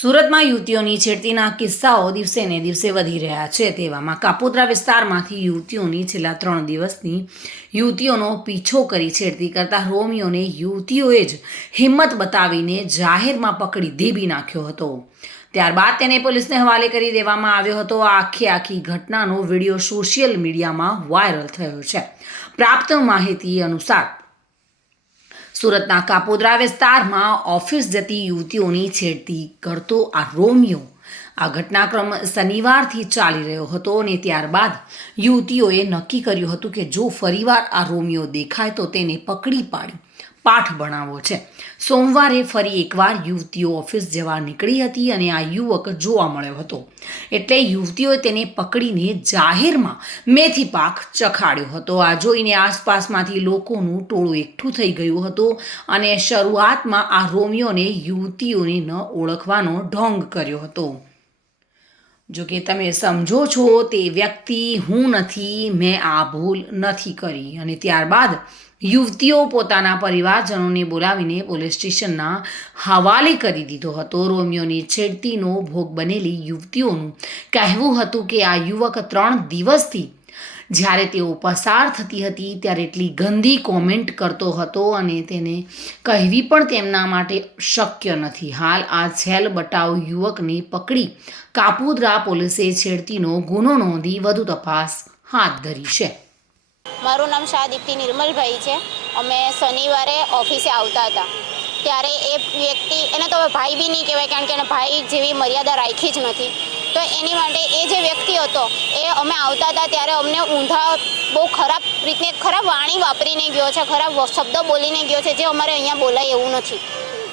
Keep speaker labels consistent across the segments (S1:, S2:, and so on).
S1: સુરતમાં યુવતીઓની છેડતીના કિસ્સાઓ દિવસે ને દિવસે વધી રહ્યા છે તેવામાં કાપોદ્રા વિસ્તારમાંથી યુવતીઓની છેલ્લા ત્રણ દિવસની યુવતીઓનો પીછો કરી છેડતી કરતા રોમિયોને યુવતીઓએ જ હિંમત બતાવીને જાહેરમાં પકડી દેબી નાખ્યો હતો. ત્યારબાદ તેને પોલીસને હવાલે કરી દેવામાં આવ્યો હતો. આખી આખી ઘટનાનો વીડિયો સોશિયલ મીડિયામાં વાયરલ થયો છે. પ્રાપ્ત માહિતી અનુસાર સુરતના કાપોદ્રા વિસ્તારમાં ઓફિસ જતી યુવતીઓની છેડતી કરતો આ રોમિયો. આ ઘટનાક્રમ શનિવારથી ચાલી રહ્યો હતો અને ત્યારબાદ યુવતીઓએ નક્કી કર્યું હતું કે જો ફરીવાર આ રોમિયો દેખાય તો તેને પકડી પાડી. પાઠ ભણાવો છે. સોમવારે ફરી એકવાર યુવતીઓ ઓફિસ જવા નીકળી હતી અને આ યુવક જોવા મળ્યો હતો. એટલે યુવતીઓએ તેને પકડીને જાહેરમાં મેથી પાક ચખાડ્યો હતો. આ જોઈને આસપાસમાંથી લોકોનું ટોળું એકઠું થઈ ગયું હતું અને શરૂઆતમાં આ રોમિયોને યુવતીઓને ન ઓળખવાનો ઢોંગ કર્યો હતો. જો કે તમે સમજો છો તે વ્યક્તિ હું નથી, મેં આ ભૂલ નથી કરી. અને ત્યારબાદ યુવતીઓ પોતાના પરિવારજનોને બોલાવીને પોલીસ સ્ટેશનના હવાલે કરી દીધો હતો. રોમિયોની છેડતીનો ભોગ બનેલી યુવતીઓનું કહેવું હતું કે આ યુવક ત્રણ દિવસથી જ્યારે તેઓ પસાર થતી હતી ત્યારે એટલી ગંદી કોમેન્ટ કરતો હતો અને તેને કહેવી પણ તેમના માટે શક્ય નથી. હાલ આ છેલ બટાવ યુવકને પકડી કાપોદ્રા પોલીસે છેડતીનો ગુનો નોંધી વધુ તપાસ હાથ ધરી છે.
S2: મારું નામ શાહ દીપ્તિ નિર્મલભાઈ છે. અમે શનિવારે ઓફિસે આવતા હતા. ત્યારે એ વ્યક્તિ, એને તો ભાઈ બી નહીં કહેવાય, કારણ કે એને ભાઈ જેવી મર્યાદા રાખી જ નથી. તો એની માટે એ જે વ્યક્તિ હતો, એ અમે આવતા હતા ત્યારે અમને ઊંધા બહુ ખરાબ રીતે ખરાબ વાણી વાપરીને ગયો છે, ખરાબ શબ્દ બોલીને ગયો છે, જે અમારે અહીંયા બોલાય એવું નથી.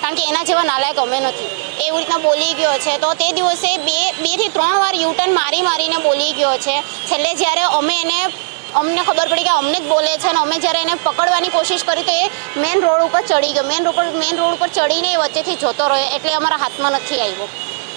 S2: કારણ કે એના જેવા નાલાયક અમે નથી. એવી રીતના બોલી ગયો છે. તો તે દિવસે બે, બેથી ત્રણ વાર યુટર્ન મારી મારીને બોલી ગયો છે. છેલ્લે જ્યારે અમે એને, અમને ખબર પડી કે અમને જ બોલે છે અને અમે જ્યારે એને પકડવાની કોશિશ કરી તો એ મેન રોડ ઉપર ચડી ગયો. મેન રોડ ઉપર, મેન રોડ ઉપર ચડીને એ વચ્ચેથી જતો રહ્યો. એટલે અમારા હાથમાં નથી આવ્યો.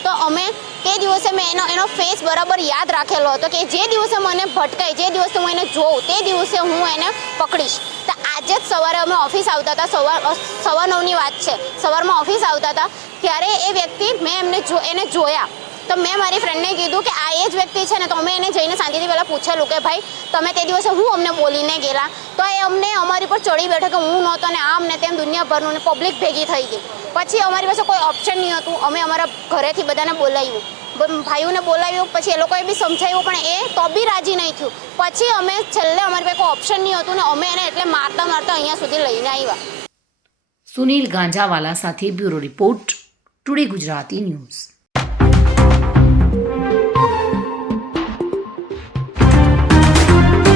S2: તો અમે તે દિવસે મેં એનો એનો ફેસ બરાબર યાદ રાખેલો હતો કે જે દિવસે મને ભટકાય જે દિવસે હું એને જોઉં, તે દિવસે હું એને પકડીશ. તો આજે જ સવારે અમે ઓફિસ આવતા હતા, સવાર સવા નવની વાત છે. સવારમાં ઓફિસ આવતા હતા, ત્યારે એ વ્યક્તિ મેં એમને જો, એને જોયા. તો મેં મારી ફ્રેન્ડને કીધું કે આ એ જ વ્યક્તિ છે ને, તો અમે એને જઈને શાંતિથી પહેલાં પૂછેલું કે ભાઈ, તમે તે દિવસે હું અમને બોલીને ગયેલા? તો એ અમને અમારી પર ચડી બેઠો કે હું નહોતો ને આમ ને તેમ દુનિયાભરનું ને પબ્લિક ભેગી થઈ ગઈ. પછી અમારી પાસે કોઈ ઓપ્શન નહીં હતું. અમે અમારા ઘરેથી બધાને બોલાવ્યું. ભાઈઓને બોલાવ્યું, પછી એ લોકોએ બી સમજાવ્યું, પણ એ તો બી રાજી નહીં થયું. પછી અમે છેલ્લે અમારી પાસે કોઈ ઓપ્શન નહીં હતું ને અમે એને એટલે મારતા મારતા અહીંયા સુધી લઈને આવ્યા.
S1: સુનિલ ગાંજાવાલા સાથે bureau report, today Gujarati news.